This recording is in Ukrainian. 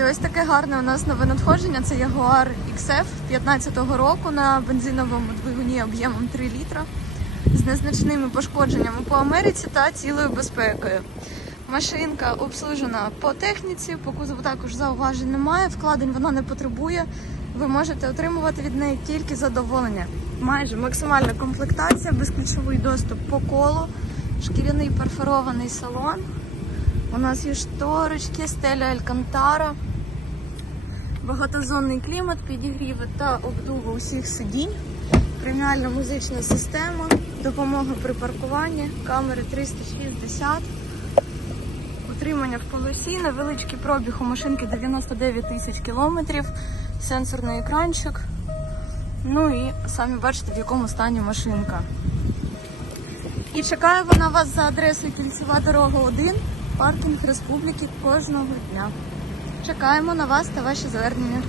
Ось таке гарне у нас нове надходження. Це Jaguar XF 15-го року на бензиновому двигуні об'ємом 3 літра з незначними пошкодженнями по Америці та цілою безпекою. Машинка обслужена по техніці, по кузову також зауважень немає, вкладень вона не потребує. Ви можете отримувати від неї тільки задоволення. Майже максимальна комплектація, безключовий доступ по колу, шкіряний перфорований салон. У нас є шторочки, стеля Алькантара, багатозонний клімат, підігріви та обдуви усіх сидінь, преміальна музична система, допомога при паркуванні, камери 360, утримання в полосі, невеличкий пробіг у машинки 99 тисяч кілометрів, сенсорний екранчик. Ну і самі бачите, в якому стані машинка. І чекає вона вас за адресою Кільцева дорога 1, паркінг Республіки кожного дня. Чекаємо на вас та ваші звернення.